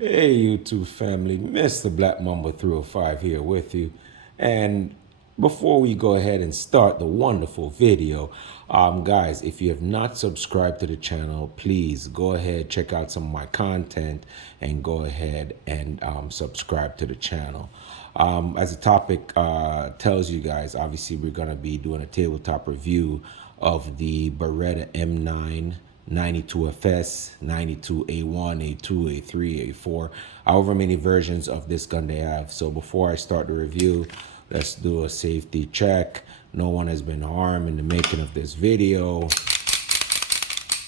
Hey, YouTube family, Mr. Black Mamba 305 here with you. And before we go ahead and start the wonderful video, guys, if you have not subscribed to the channel, please go ahead, check out some of my content, and go ahead and subscribe to the channel. As the topic tells you guys, obviously we're going to be doing a tabletop review of the Beretta M9 92FS, 92A1, A2, A3, A4, however many versions of this gun they have. So before I start the review, let's do a safety check. No one has been harmed in the making of this video.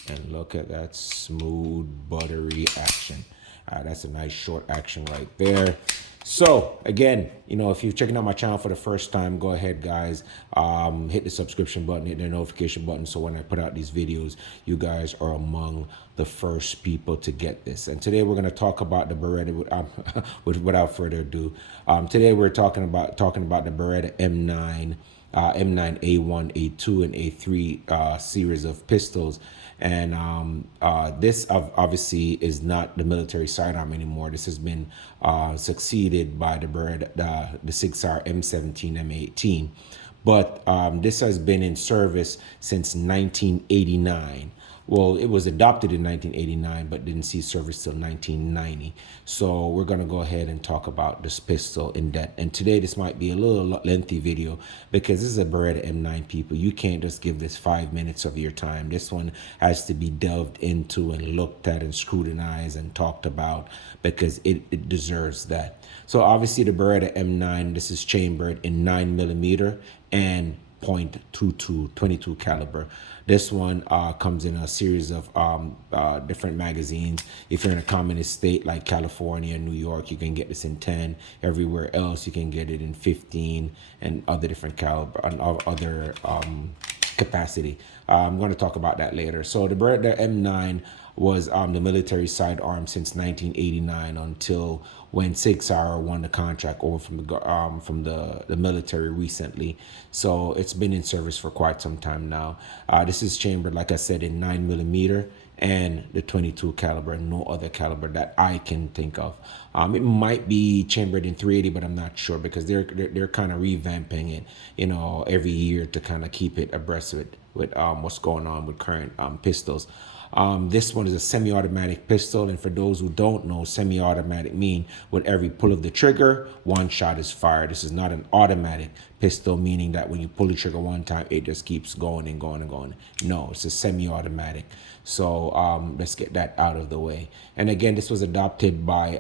And look at that smooth, buttery action. That's a nice short action right there. So again, if you're checking out my channel for the first time, go ahead, guys, hit the subscription button, hit the notification button, so when I put out these videos, you guys are among the first people to get this. And today we're going to talk about the Beretta without further ado. Today we're talking about the Beretta M9, M9 A1, A2, and A3 series of pistols. And this obviously is not the military sidearm anymore. This has been succeeded by the Beretta, the Sig Sauer M17, M18. But this has been in service since 1989. Well, it was adopted in 1989, but didn't see service till 1990. So we're going to go ahead and talk about this pistol in depth. And today, this might be a little lengthy video because this is a Beretta M9, people. You can't just give this 5 minutes of your time. This one has to be delved into and looked at and scrutinized and talked about because it deserves that. So obviously the Beretta M9, this is chambered in 9mm and .22 22 caliber. This one comes in a series of different magazines. If you're in a communist state like California and New York, you can get this in 10. Everywhere else, you can get it in 15 and other different caliber and other capacity. I'm going to talk about that later. So the Beretta M9 was the military sidearm since 1989 until when Sig Sauer won the contract over from the military recently. So it's been in service for quite some time now. This is chambered, like I said, in 9mm and the 22 caliber, and no other caliber that I can think of. It might be chambered in 380, but I'm not sure because they're kind of revamping it, every year to kind of keep it abreast with what's going on with current pistols. This one is a semi-automatic pistol, and for those who don't know, semi-automatic mean with every pull of the trigger, one shot is fired. This is not an automatic pistol, meaning that when you pull the trigger one time, it just keeps going and going and going. No, it's a semi-automatic. So let's get that out of the way. And again, this was adopted by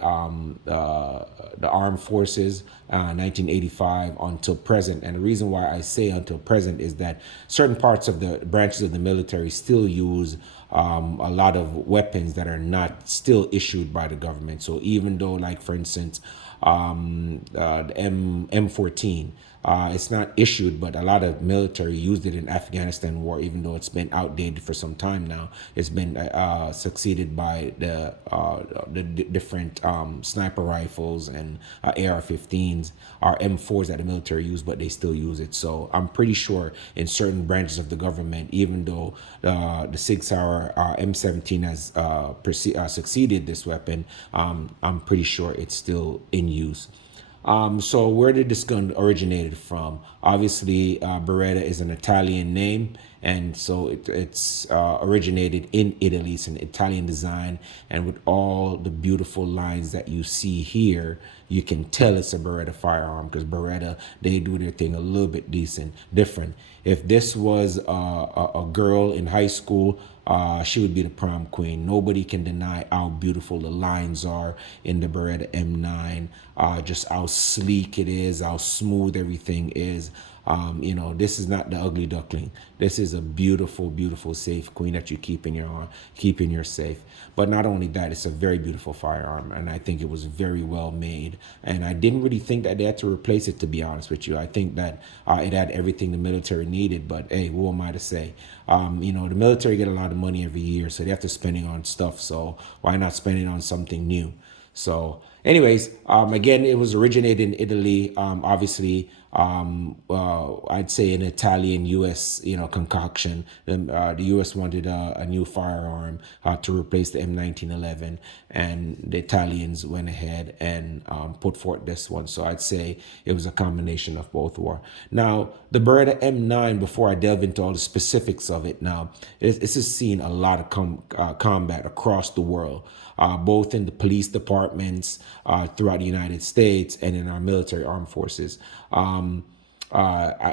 the armed forces 1985 until present. And the reason why I say until present is that certain parts of the branches of the military still use a lot of weapons that are not still issued by the government. So even though, like for instance, the M14, it's not issued, but a lot of military used it in Afghanistan war, even though it's been outdated for some time now. It's been succeeded by the different sniper rifles and AR-15s, or M4s that the military use, but they still use it. So I'm pretty sure in certain branches of the government, even though the Sig Sauer M17 has succeeded this weapon, I'm pretty sure it's still in use. So where did this gun originated from? Obviously, Beretta is an Italian name, and so it's originated in Italy. It's an Italian design, and with all the beautiful lines that you see here, you can tell it's a Beretta firearm because Beretta, they do their thing a little bit different. If this was a girl in high school, she would be the prom queen. Nobody can deny how beautiful the lines are in the Beretta M9, just how sleek it is, how smooth everything is. This is not the ugly duckling. This is a beautiful, beautiful safe queen that you keep in your safe. But not only that, it's a very beautiful firearm, and I think it was very well made. And I didn't really think that they had to replace it, to be honest with you. I think that it had everything the military needed. But hey, who am I to say? The military get a lot of money every year, so they have to spend it on stuff. So why not spend it on something new? So anyways, again, it was originated in Italy. Obviously, I'd say an Italian U.S. Concoction. The U.S. wanted a new firearm to replace the M1911, and the Italians went ahead and put forth this one. So I'd say it was a combination of both war. Now the Beretta M9. Before I delve into all the specifics of it, now this has seen a lot of combat across the world. Both in the police departments throughout the United States and in our military armed forces.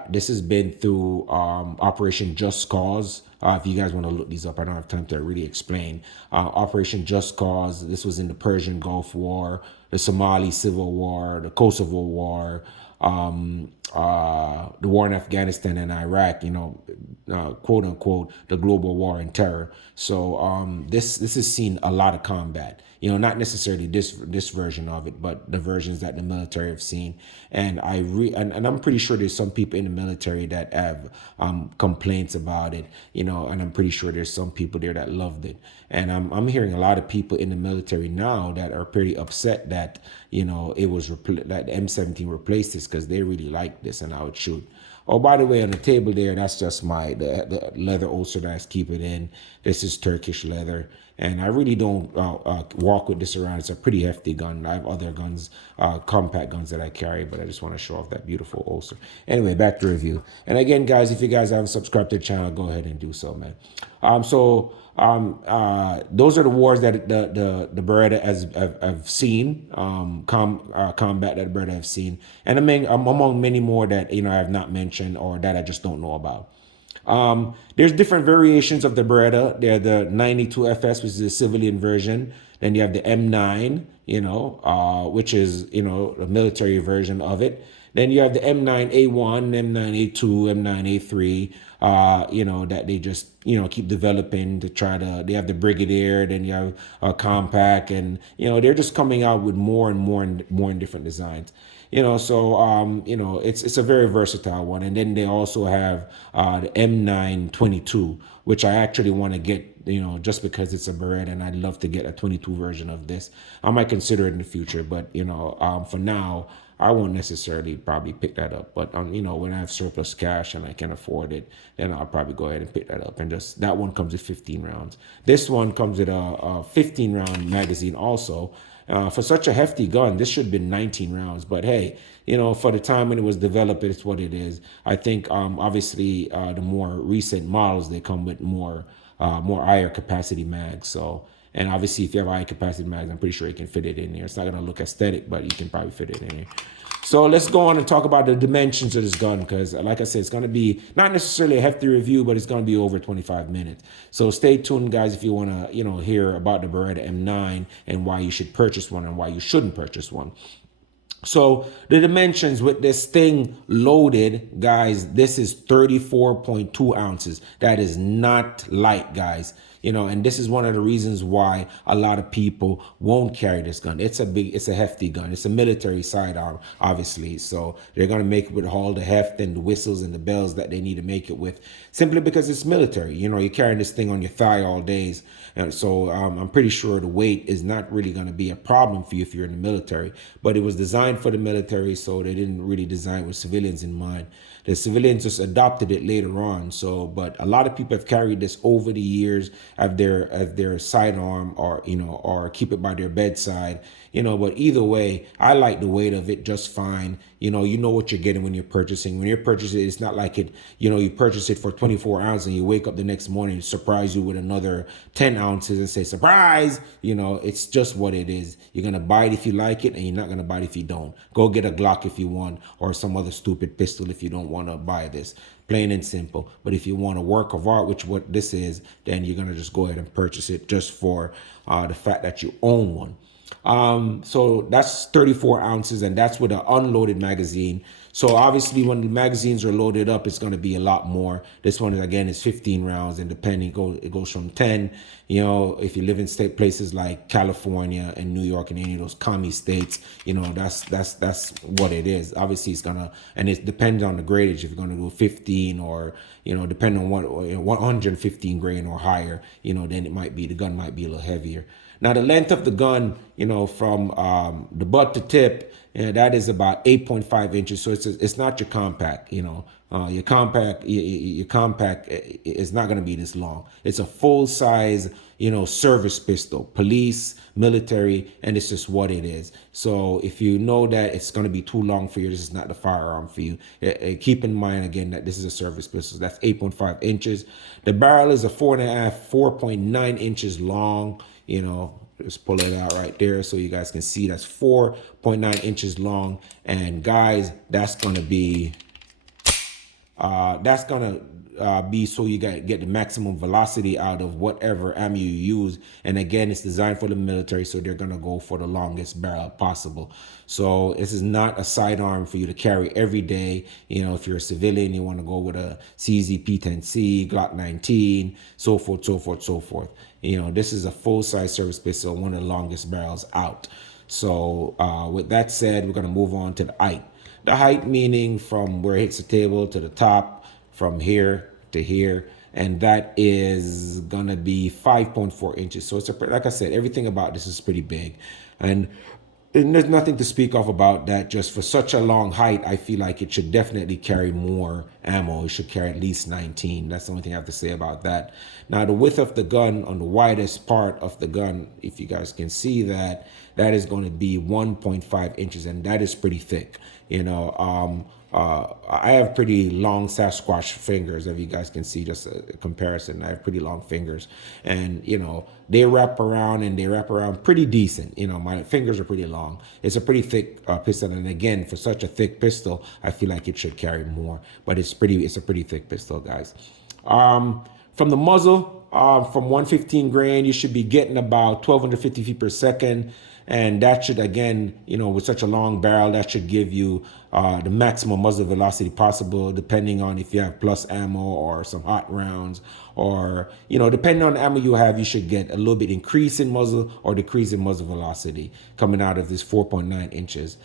This has been through Operation Just Cause. If you guys want to look these up, I don't have time to really explain. Operation Just Cause, this was in the Persian Gulf War, the Somali Civil War, the Kosovo War, the war in Afghanistan and Iraq, quote unquote, the global war in terror. So this has seen a lot of combat. Not necessarily this version of it, but the versions that the military have seen. And and I'm pretty sure there's some people in the military that have complaints about it, and I'm pretty sure there's some people there that loved it. And I'm hearing a lot of people in the military now that are pretty upset that it was that the M17 replaced this, because they really like this and how it shoot. Oh, by the way, on the table there, that's just the leather ulster that I keep it in. This is Turkish leather. And I really don't walk with this around. It's a pretty hefty gun. I have other guns, compact guns that I carry, but I just want to show off that beautiful ulster. Anyway, back to review. And again, guys, if you guys haven't subscribed to the channel, go ahead and do so, man. Those are the wars that the Beretta have seen, combat that Beretta have seen, and among many more that I have not mentioned or that I just don't know about. There's different variations of the Beretta. They're the 92FS, which is the civilian version. Then you have the M9, which is the military version of it. Then you have the M9A1, M9A2, M9A3, that they just, keep developing to try to, they have the Brigadier, then you have a compact, and, they're just coming out with more and more and more different designs. It's a very versatile one. And then they also have the M922, which I actually want to get, just because it's a Beretta, and I'd love to get a 22 version of this. I might consider it in the future, but, for now, I won't necessarily probably pick that up. But, when I have surplus cash and I can afford it, then I'll probably go ahead and pick that up. And just that one comes with 15 rounds. This one comes with a 15 round magazine also. For such a hefty gun, this should have been 19 rounds. But hey, for the time when it was developed, it's what it is. I think obviously the more recent models, they come with more higher capacity mags. So, and obviously if you have high capacity mags, I'm pretty sure you can fit it in there. It's not gonna look aesthetic, but you can probably fit it in here. So let's go on and talk about the dimensions of this gun, because like I said, it's going to be not necessarily a hefty review, but it's going to be over 25 minutes. So stay tuned, guys, if you want to, hear about the Beretta M9 and why you should purchase one and why you shouldn't purchase one. So the dimensions with this thing loaded, guys, this is 34.2 ounces. That is not light, guys. And this is one of the reasons why a lot of people won't carry this gun. It's a hefty gun. It's a military sidearm, obviously. So they're going to make it with all the heft and the whistles and the bells that they need to make it with, simply because it's military. You're carrying this thing on your thigh all days. And so I'm pretty sure the weight is not really going to be a problem for you if you're in the military. But it was designed for the military, so they didn't really design it with civilians in mind. The civilians just adopted it later on. So, but a lot of people have carried this over the years as their sidearm, or or keep it by their bedside. But either way, I like the weight of it just fine. You know what you're getting when you're purchasing. When you're purchasing, it's not like it, you purchase it for 24 ounces and you wake up the next morning and surprise you with another 10 ounces and say, surprise. It's just what it is. You're going to buy it if you like it, and you're not going to buy it if you don't. Go get a Glock if you want, or some other stupid pistol if you don't want to buy this. Plain and simple. But if you want a work of art, which what this is, then you're going to just go ahead and purchase it just for the fact that you own one. So that's 34 ounces, and that's with an unloaded magazine. So obviously when the magazines are loaded up, it's going to be a lot more. This one, again, is 15 rounds, and depending, it goes from 10, if you live in places like California and New York and any of those commie states, that's what it is. Obviously it's gonna, and it depends on the gradage, if you're going to do 15 or, depending on what, 115 grain or higher, then the gun might be a little heavier. Now, the length of the gun, from the butt to tip, that is about 8.5 inches. So it's not your compact, your compact is not going to be this long. It's a full size, service pistol, police, military, and it's just what it is. So if you know that it's going to be too long for you, this is not the firearm for you. Keep in mind again that this is a service pistol. That's 8.5 inches. The barrel is a 4.9 inches long. Just pull it out right there so you guys can see that's 4.9 inches long. And guys, that's gonna be so you get the maximum velocity out of whatever ammo you use. And again, it's designed for the military, so they're gonna go for the longest barrel possible. So this is not a sidearm for you to carry every day. If you're a civilian, you want to go with a CZ-P10C, Glock 19, so forth, so forth, so forth. This is a full-size service pistol, one of the longest barrels out. So with that said, we're gonna move on to the height. The height meaning from where it hits the table to the top, from here to here, and that is gonna be 5.4 inches. So it's like I said, everything about this is pretty big, and there's nothing to speak of about that. Just for such a long height, I feel like it should definitely carry more ammo. It should carry at least 19. That's the only thing I have to say about that. Now, the width of the gun on the widest part of the gun, if you guys can see that, that is going to be 1.5 inches, and that is pretty thick. I have pretty long Sasquatch fingers, if you guys can see, just a comparison. I have pretty long fingers, and they wrap around pretty decent. My fingers are pretty long. It's a pretty thick pistol, and again, for such a thick pistol, I feel like it should carry more, but it's a pretty thick pistol, guys. From the muzzle, from 115 grain, you should be getting about 1250 feet per second. And that should, again, with such a long barrel, that should give you the maximum muzzle velocity possible, depending on if you have plus ammo or some hot rounds, or, depending on the ammo you have, you should get a little bit increase in muzzle or decrease in muzzle velocity coming out of this 4.9 inches.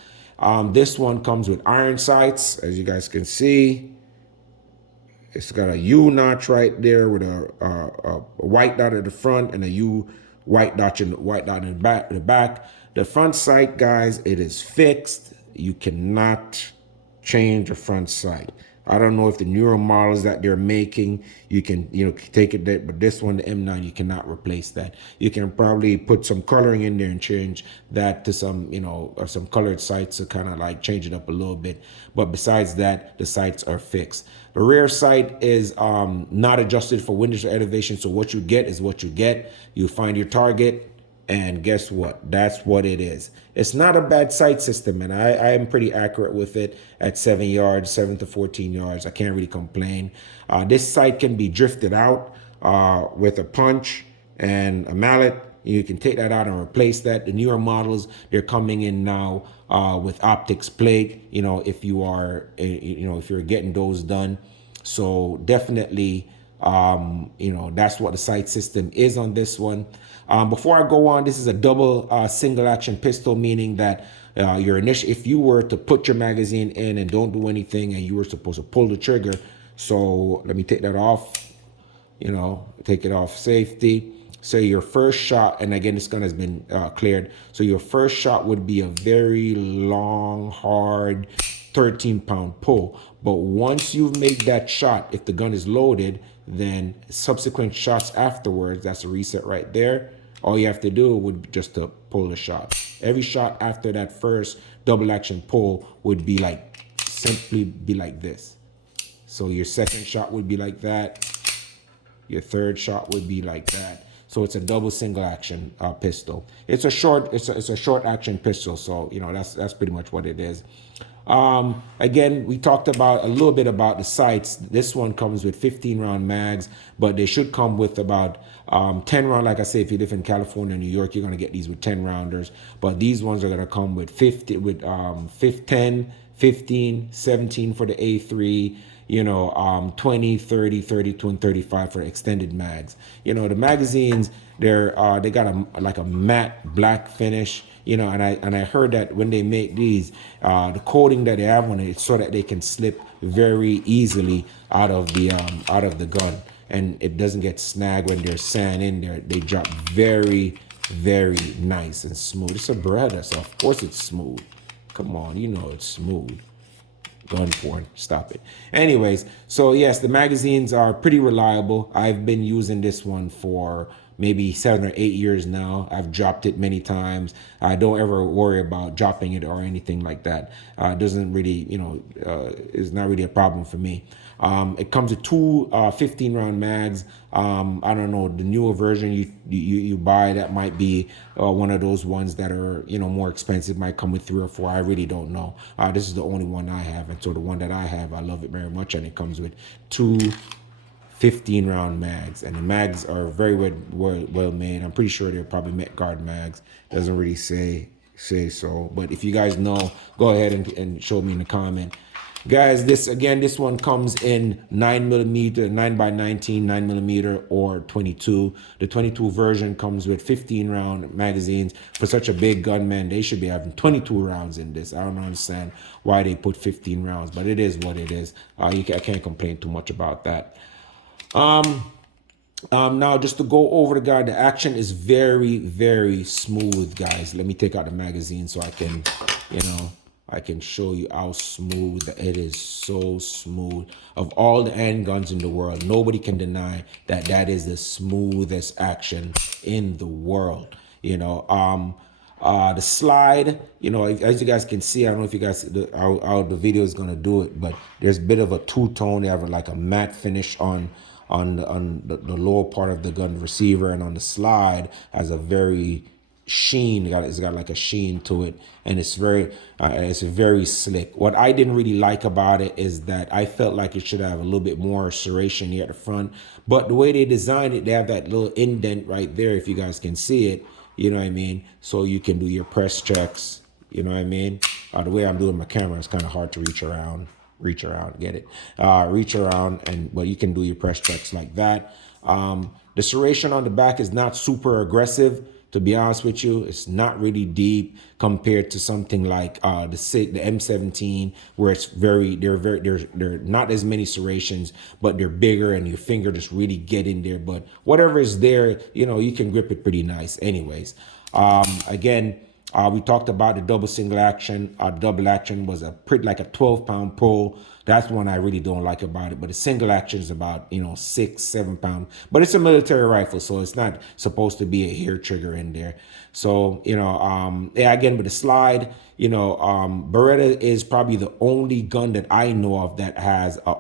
This one comes with iron sights, as you guys can see. It's got a U notch right there with a white dot at the front and a U white dot in the back. The front sight, guys, it is fixed. You cannot change the front sight. I don't know if the newer models that they're making, you can, take it there, but this one, the M9, you cannot replace that. You can probably put some coloring in there and change that to some, or some colored sights to kind of like change it up a little bit. But besides that, the sights are fixed. The rear sight is not adjusted for windage or elevation, so what you get is what you get. You find your target, and guess what? That's what it is. It's not a bad sight system, and I am pretty accurate with it at 7 yards, 7 to 14 yards. I can't really complain. This sight can be drifted out with a punch and a mallet. You can take that out and replace that. The newer models, they're coming in now with optics plate, if you are, if you're getting those done. So definitely, that's what the sight system is on this one. Before I go on, this is a double single action pistol, meaning that if you were to put your magazine in and don't do anything, and you were supposed to pull the trigger. So let me take that off, take it off safety. So your first shot, and again, this gun has been cleared. So your first shot would be a very long, hard 13-pound pull. But once you've made that shot, if the gun is loaded, then subsequent shots afterwards, that's a reset right there. All you have to do would be just to pull the shot. Every shot after that first double action pull would be simply be like this. So your second shot would be like that. Your third shot would be like that. So it's a double single action pistol. It's a short action pistol. So that's pretty much what it is. Again, we talked about a little bit about the sights. This one comes with 15 round mags, but they should come with about 10 round. Like I say, if you live in California, New York, you're going to get these with 10 rounders, but these ones are going to come with 10, 15, 17 for the A3, 20, 30, 32, and 35 for extended mags. The magazines, they got a matte black finish. And I heard that when they make these, the coating that they have on it, so that they can slip very easily out of the gun, and it doesn't get snagged when there's sand in there. They drop very, very nice and smooth. It's a Beretta, so of course it's smooth. Come on, you know it's smooth. Gun porn, stop it. Anyways, so yes, the magazines are pretty reliable. I've been using this one for maybe 7 or 8 years now. I've dropped it many times. I don't ever worry about dropping it or anything like that. It doesn't really, it's not really a problem for me. It comes with two 15-round mags. I don't know, the newer version you buy that might be one of those ones that are more expensive, might come with 3 or 4. I really don't know. This is the only one I have, and so the one that I have, I love it very much, and it comes with two 15-round mags, and the mags are very well made. I'm pretty sure they're probably Met Guard mags. Doesn't really say so, but if you guys know, go ahead and show me in the comment. Guys, this one comes in 9mm, 9x19, 9mm, or 22. The 22 version comes with 15-round magazines. For such a big gun, man, they should be having 22 rounds in this. I don't understand why they put 15 rounds, but it is what it is. I can't complain too much about that. Now, just to go over the action is very, very smooth, guys. Let me take out the magazine so I can, I can show you how smooth it is. So smooth. Of all the handguns in the world, nobody can deny that that is the smoothest action in the world. The slide, as you guys can see, I don't know if you guys how the video is gonna do it, but there's a bit of a two-tone. They have like a matte finish on the lower part of the gun receiver, and on the slide has a very sheen. It's got like a sheen to it, and it's very slick. What I didn't really like about it is that I felt like it should have a little bit more serration here at the front, but the way they designed it, they have that little indent right there, if you guys can see it, you know what I mean, so you can do your press checks, you know what I mean. The way I'm doing my camera, it's kind of hard to reach around, get it, reach around, but you can do your press checks like that. The serration on the back is not super aggressive, to be honest with you. It's not really deep compared to something like the M17, where they're not as many serrations, but they're bigger, and your finger just really get in there. But whatever is there, you can grip it pretty nice. Anyways, again, we talked about the double single action. Double action was like a 12-pound pull. That's one I really don't like about it. But the single action is about 6-7 pounds. But it's a military rifle, so it's not supposed to be a hair trigger in there. So again, with the slide, Beretta is probably the only gun that I know of that has a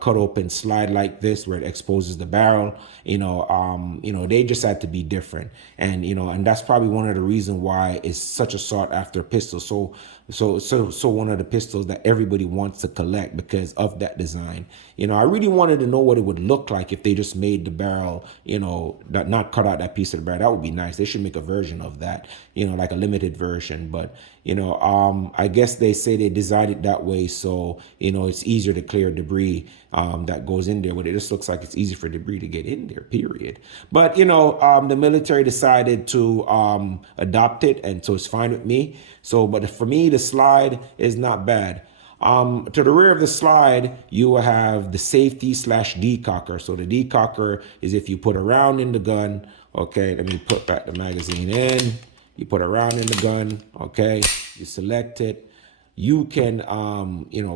cut open slide like this, where it exposes the barrel. They just had to be different, and that's probably one of the reasons why it's such a sought after pistol. So one of the pistols that everybody wants to collect because of that design. I really wanted to know what it would look like if they just made the barrel, that not cut out that piece of the barrel. That would be nice. They should make a version of that, like a limited version. But I guess they say they designed it that way so it's easier to clear debris that goes in there. But it just looks like it's easy for debris to get in there, period. But the military decided to adopt it, and so it's fine with me. But for me, the slide is not bad. To the rear of the slide, you will have the safety / decocker. So the decocker is if you put a round in the gun. Okay, let me put back the magazine in. You put a round in the gun. Okay, you select it. You can,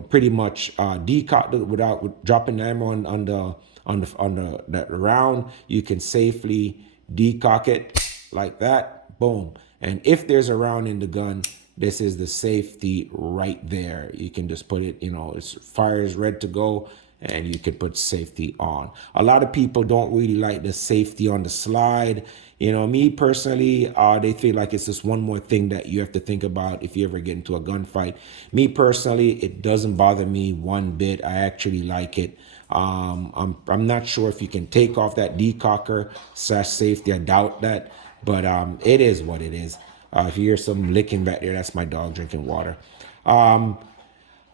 pretty much decock it without dropping the ammo on the round. You can safely decock it like that. Boom. And if there's a round in the gun, this is the safety right there. You can just put it, it's fire is ready to go, and you can put safety on. A lot of people don't really like the safety on the slide. Me personally, they feel like it's just one more thing that you have to think about if you ever get into a gunfight. Me personally, it doesn't bother me one bit. I actually like it. I'm not sure if you can take off that decocker / safety. I doubt that, but it is what it is. If you hear some licking back there, that's my dog drinking water.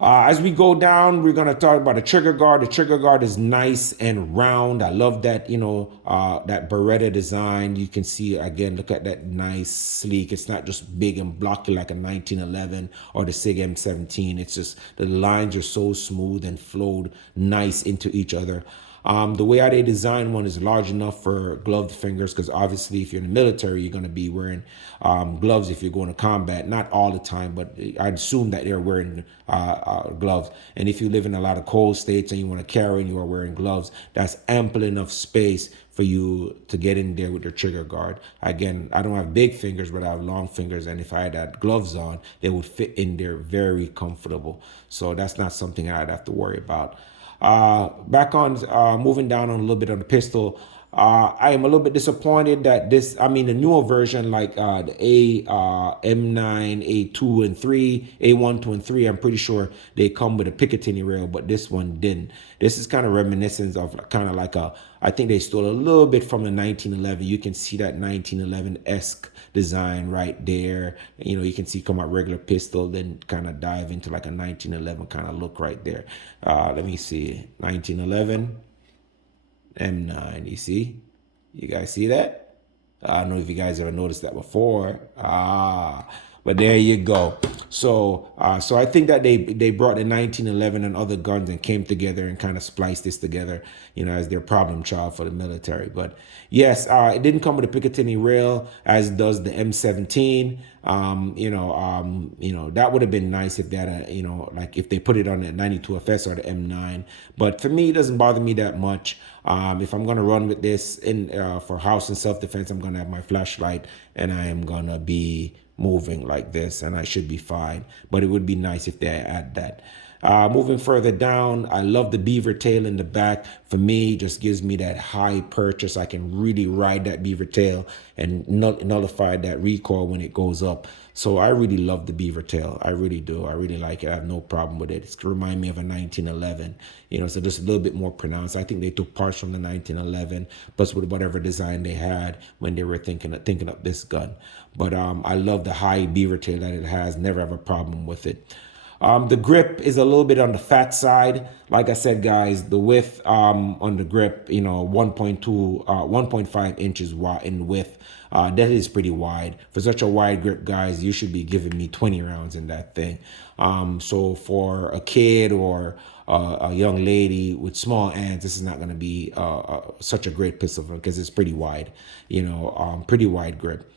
As we go down, we're going to talk about the trigger guard. The trigger guard is nice and round. I love that, that Beretta design. You can see, again, look at that nice, sleek. It's not just big and blocky like a 1911 or the SIG M17. It's just the lines are so smooth and flowed nice into each other. The way how they design one is large enough for gloved fingers, because obviously if you're in the military, you're going to be wearing gloves if you're going to combat. Not all the time, but I'd assume that they're wearing gloves. And if you live in a lot of cold states and you want to carry and you are wearing gloves, that's ample enough space for you to get in there with your trigger guard. Again, I don't have big fingers, but I have long fingers, and if I had gloves on, they would fit in there very comfortable. So that's not something I'd have to worry about. Back on, moving down on a little bit on the pistol. I am a little bit disappointed that the newer version, like the M9, A2 and 3, A1, 2 and 3, I'm pretty sure they come with a Picatinny rail, but this one didn't. This is kind of reminiscent of kind of like I think they stole a little bit from the 1911. You can see that 1911-esque design right there. You can see come out regular pistol, then kind of dive into like a 1911 kind of look right there. Let me see, 1911 M9. You see, you guys see that? I don't know if you guys ever noticed that before. But there you go. So I think that they brought the 1911 and other guns and came together and kind of spliced this together, as their problem child for the military. But yes, it didn't come with a Picatinny rail, as does the M17. That would have been nice if that, like if they put it on the 92FS or the M9. But for me, it doesn't bother me that much. If I'm gonna run with this for house and self-defense, I'm gonna have my flashlight and I am gonna be moving like this, and I should be fine. But it would be nice if they add that. Moving further down, I love the Beaver Tail in the back. For me, just gives me that high purchase. I can really ride that Beaver Tail and nullify that recoil when it goes up. So I really love the Beaver Tail. I really do. I really like it. I have no problem with it. It's remind me of a 1911, so just a little bit more pronounced. I think they took parts from the 1911, plus with whatever design they had when they were thinking up this gun. But I love the high Beaver Tail that it has. Never have a problem with it. The grip is a little bit on the fat side. Like I said, guys, the width on the grip, 1.5 inches wide in width. That is pretty wide. For such a wide grip, guys, you should be giving me 20 rounds in that thing. So for a kid or a young lady with small hands, this is not going to be such a great pistol because it's pretty wide, pretty wide grip.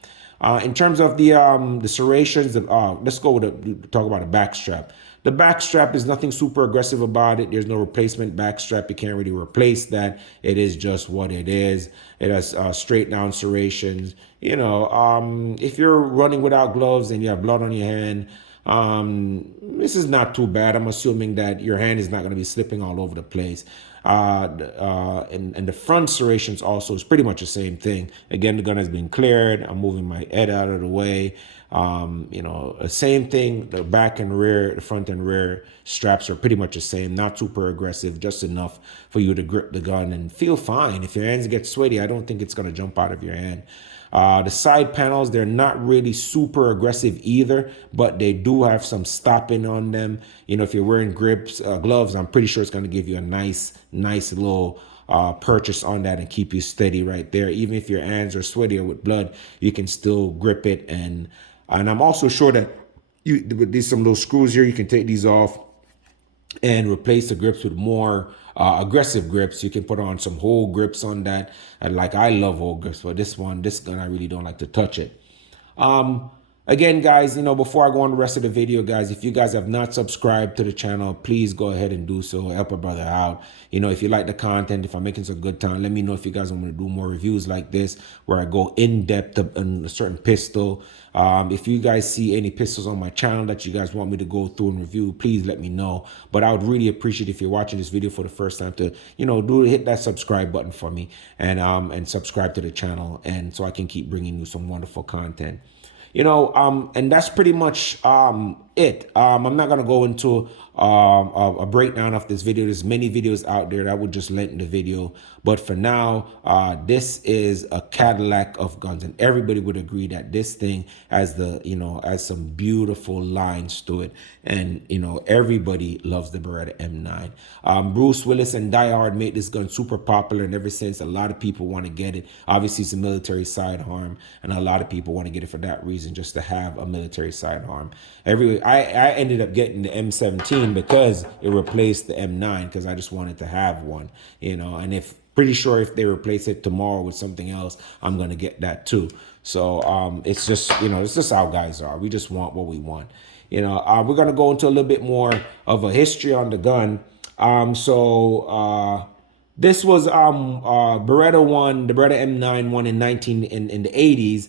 In terms of the serrations, let's go talk about a back strap. The back strap is nothing super aggressive about it. There's no replacement back strap. You can't really replace that. It is just what it is. It has straight down serrations. If you're running without gloves and you have blood on your hand, this is not too bad. I'm assuming that your hand is not going to be slipping all over the place. And the front serrations also is pretty much the same thing. Again, the gun has been cleared. I'm moving my head out of the way. Same thing. The back and rear, the front and rear straps are pretty much the same. Not super aggressive, just enough for you to grip the gun and feel fine. If your hands get sweaty, I don't think it's going to jump out of your hand. The side panels, they're not really super aggressive either, but they do have some stopping on them. If you're wearing gloves, I'm pretty sure it's going to give you a nice little purchase on that and keep you steady right there. Even if your hands are sweaty or with blood, you can still grip it. And I'm also sure that with some little screws here, you can take these off and replace the grips with more aggressive grips. You can put on some whole grips on that. And like, I love whole grips, but this gun, I really don't like to touch it. Again, guys, before I go on the rest of the video, guys, if you guys have not subscribed to the channel, please go ahead and do so. Help a brother out. If you like the content, if I'm making some good time, let me know if you guys want me to do more reviews like this, where I go in depth on a certain pistol. If you guys see any pistols on my channel that you guys want me to go through and review, please let me know. But I would really appreciate if you're watching this video for the first time to, hit that subscribe button for me and subscribe to the channel, and so I can keep bringing you some wonderful content. And that's pretty much it. I'm not going to go into a breakdown of this video. There's many videos out there that would just lengthen the video. But for now, this is a Cadillac of guns. And everybody would agree that this thing has has some beautiful lines to it. And, everybody loves the Beretta M9. Bruce Willis and Die Hard made this gun super popular. And ever since, a lot of people want to get it. Obviously, it's a military sidearm. And a lot of people want to get it for that reason, just to have a military sidearm. I ended up getting the M17 M9 because it replaced the M9 because I just wanted to have one, you know, and if pretty sure if they replace it tomorrow with something else, I'm going to get that too. So it's just, you know, it's just how guys are. We just want what we want. You know, we're going to go into a little bit more of a history on the gun. This was Beretta one, the Beretta M9 one in the 80s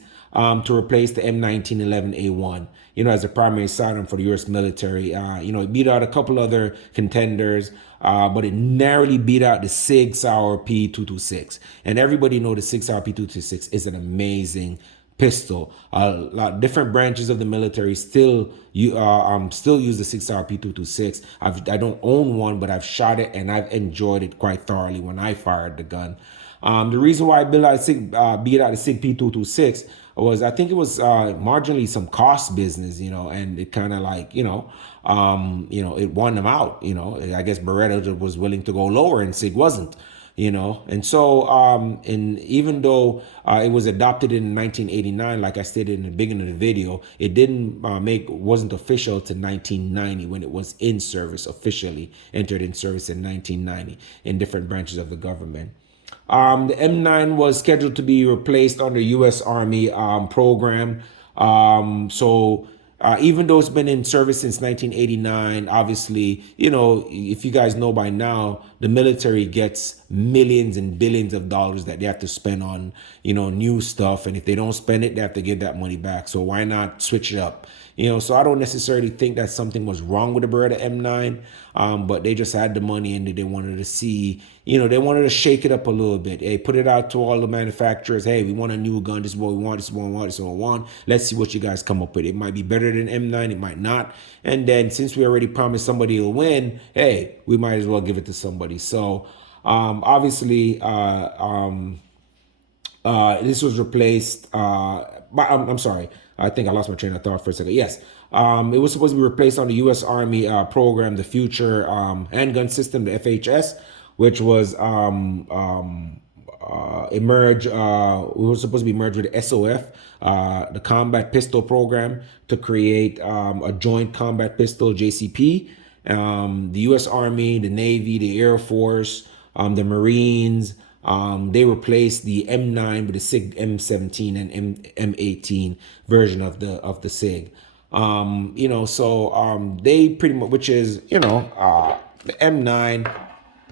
to replace the M1911A1, you know, as a primary sidearm for the U.S. military. You know, it beat out a couple other contenders, but it narrowly beat out the Sig Sauer P226. And everybody know the Sig Sauer P226 is an amazing pistol. A lot different branches of the military still use the Sig Sauer P226. I don't own one, but I've shot it and I've enjoyed it quite thoroughly when I fired the gun. The reason why I beat out the Sig P226 was I think it was marginally some cost business, you know, and it kind of like, you know, it won them out, you know. I guess Beretta was willing to go lower and Sig wasn't, you know. And so and even though it was adopted in 1989, like I stated in the beginning of the video, it wasn't official to 1990 when it was in service, officially entered in service in 1990 in different branches of the government. The M9 was scheduled to be replaced on the U.S. Army program. Even though it's been in service since 1989, obviously, you know, if you guys know by now, the military gets millions and billions of dollars that they have to spend on, you know, new stuff. And if they don't spend it, they have to give that money back. So why not switch it up? You know, so I don't necessarily think that something was wrong with the Beretta M9, but they just had the money and they wanted to see, you know, they wanted to shake it up a little bit. They put it out to all the manufacturers. Hey, we want a new gun. This is what we want. This is what we want. This is what we want. Let's see what you guys come up with. It might be better than M9. It might not. And then since we already promised somebody will win, hey, we might as well give it to somebody. So obviously, this was replaced. I'm sorry. I think I lost my train of thought for a second. Yes, it was supposed to be replaced on the U.S. Army program, the Future Handgun System, the FHS, which was emerged. We were supposed to be merged with the SOF, the Combat Pistol Program, to create a Joint Combat Pistol (JCP). The U.S. Army, the Navy, the Air Force, the Marines. They replaced the M9 with the SIG M17 and M18 version of the SIG. You know, so they pretty much, which is, you know, the M9,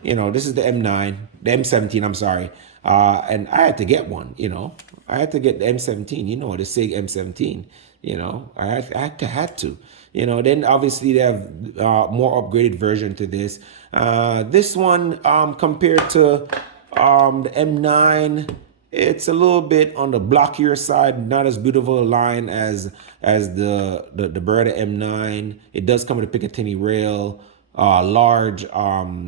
you know, this is the M9, the M17, I'm sorry. And I had to get one, you know. I had to get the M17, you know, the SIG M17, you know. I had to. You know, then obviously they have more upgraded version to this. This one, compared to the M9, it's a little bit on the blockier side, not as beautiful a line as the Beretta M9. It does come with a Picatinny rail, large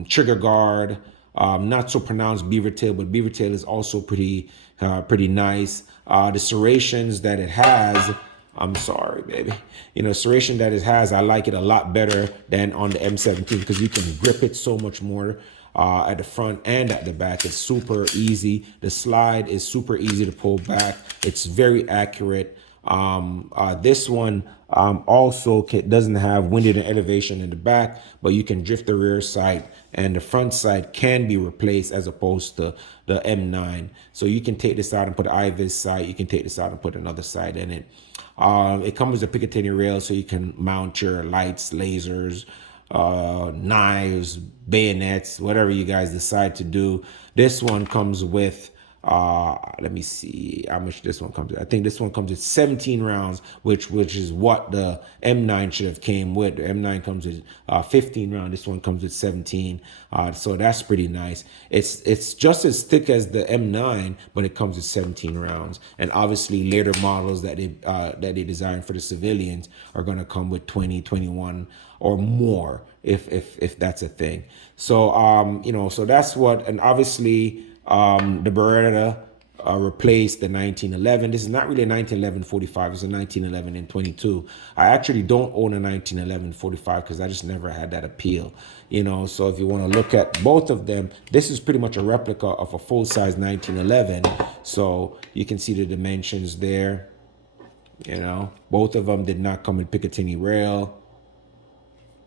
trigger guard, not so pronounced Beaver Tail, but Beaver Tail is also pretty nice. The serrations that it has, I'm sorry, baby. You know, serration that it has, I like it a lot better than on the M17 because you can grip it so much more at the front and at the back. It's super easy. The slide is super easy to pull back. It's very accurate. This one also doesn't have windage and elevation in the back, but you can drift the rear sight, and the front sight can be replaced as opposed to the M9. So you can take this out and put an IVIS sight. You can take this out and put another sight in it. It comes with a Picatinny rail, so you can mount your lights, lasers, knives, bayonets, whatever you guys decide to do. This one comes with let me see how much this one comes with. I think this one comes with 17 rounds, which is what the M9 should have came with. The M9 comes with 15 rounds. This one comes with 17. So that's pretty nice. It's just as thick as the M9, but it comes with 17 rounds. And obviously later models that they designed for the civilians are going to come with 20, 21 or more if that's a thing. So you know, so that's what. And obviously the Beretta replaced the 1911. This is not really a 1911 45. It's a 1911 in 22. I actually don't own a 1911 45 because I just never had that appeal, you know. So if you want to look at both of them, this is pretty much a replica of a full-size 1911. So you can see the dimensions there. You know, both of them did not come in Picatinny rail.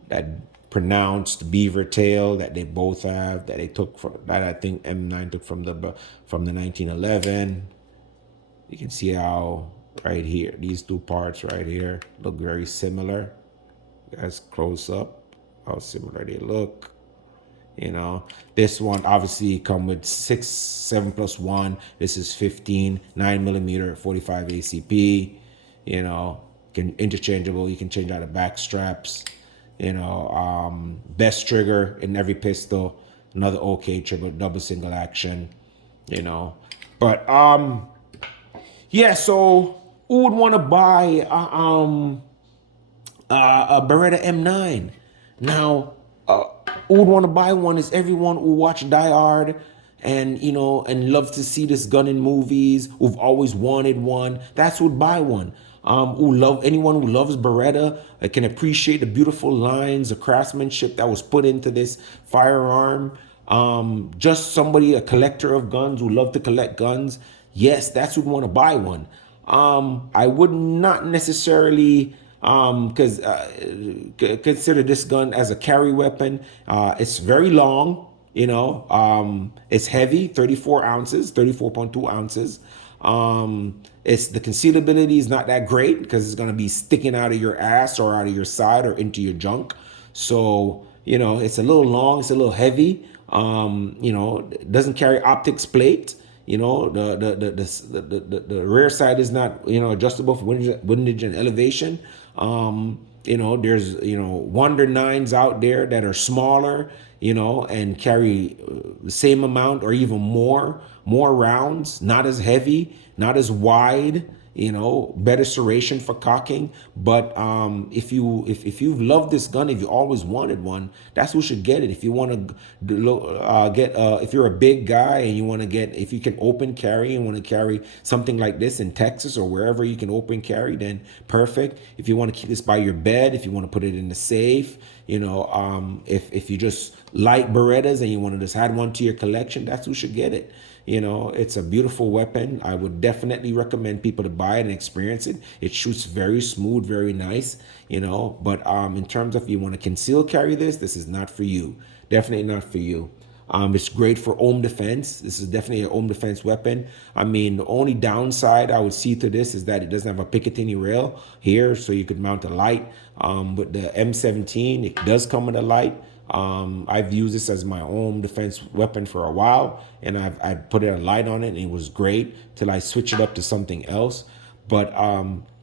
That pronounced Beaver Tail that they both have, that they took from, that I think M9 took from the 1911. You can see how right here, these two parts right here look very similar. As close up, how similar they look. You know, this one obviously come with 7+1. This is 15, 9mm, 45 ACP. You know, interchangeable. You can change out the back straps. You know, best trigger in every pistol. Another OK trigger, double single action. You know, but yeah. So who would want to buy a Beretta M9? Now, who would want to buy one is everyone who watch Die Hard and, you know, and loves to see this gun in movies, who've always wanted one. That's who would buy one. Anyone who loves Beretta, can appreciate the beautiful lines, the craftsmanship that was put into this firearm. Just somebody, a collector of guns who love to collect guns. Yes, that's who'd want to buy one. I would not necessarily because consider this gun as a carry weapon. It's very long, you know. It's heavy, 34 ounces, 34.2 ounces. It's the concealability is not that great because it's going to be sticking out of your ass or out of your side or into your junk. So, you know, it's a little long, it's a little heavy. You know, it doesn't carry optics plate. You know, the rear side is not, you know, adjustable for windage and elevation. You know, there's, you know, Wonder 9s out there that are smaller, you know, and carry the same amount or even more rounds, not as heavy, not as wide, you know, better serration for cocking. But if you've loved this gun, if you always wanted one, that's who should get it. If you want to if you're a big guy and you want to get, if you can open carry and want to carry something like this in Texas or wherever you can open carry, then perfect. If you want to keep this by your bed, if you want to put it in the safe, you know, if you just like Berettas and you want to just add one to your collection, that's who should get it. You know, it's a beautiful weapon. I would definitely recommend people to buy it and experience it. It shoots very smooth, very nice, you know. But in terms of if you want to conceal carry this is not for you. Definitely not for you. It's great for home defense. This is definitely a home defense weapon. I mean, the only downside I would see to this is that it doesn't have a Picatinny rail here, so you could mount a light. With the M17, it does come with a light. I've used this as my home defense weapon for a while, and I put a light on it, and it was great till I switch it up to something else. But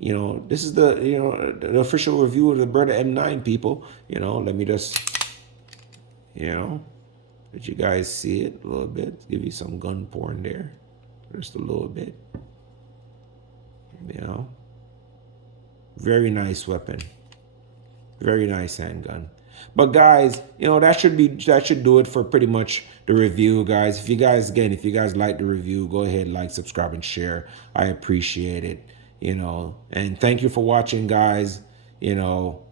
you know, this is the, you know, the official review of the Beretta M9, people. You know, let me just, you know, let you guys see it a little bit. Give you some gun porn there, just a little bit. You know, very nice weapon, very nice handgun. But guys, you know, that should do it for pretty much the review, guys. If you guys like the review, go ahead, like, subscribe, and share. I appreciate it, you know. And thank you for watching, guys. You know,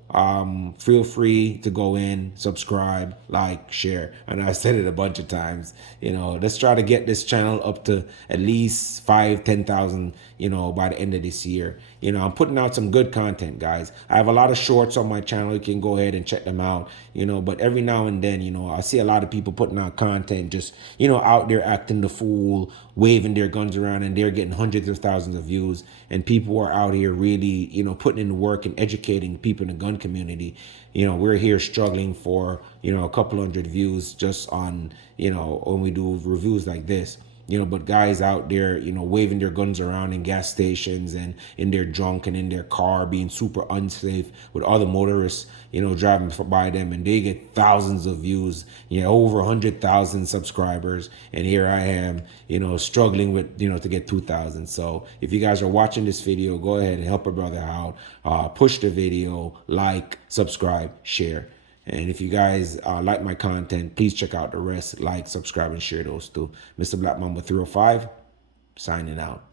feel free to go in, subscribe, like, share. And I said it a bunch of times. You know, let's try to get this channel up to at least 5,000-10,000, you know, by the end of this year. You know, I'm putting out some good content, guys. I have a lot of shorts on my channel. You can go ahead and check them out, you know. But every now and then, you know, I see a lot of people putting out content just, you know, out there acting the fool, waving their guns around, and they're getting hundreds of thousands of views. And people are out here really, you know, putting in the work and educating people in the gun community. You know, we're here struggling for, you know, a couple hundred views just on, you know, when we do reviews like this. You know, but guys out there, you know, waving their guns around in gas stations and in their junk and in their car, being super unsafe with other motorists, you know, driving by them, and they get thousands of views, you know, over 100,000 subscribers. And here I am, you know, struggling with, you know, to get 2,000. So if you guys are watching this video, go ahead and help a brother out. Push the video, like, subscribe, share. And if you guys like my content, please check out the rest. Like, subscribe, and share those too. Mr. Black Mamba 305, signing out.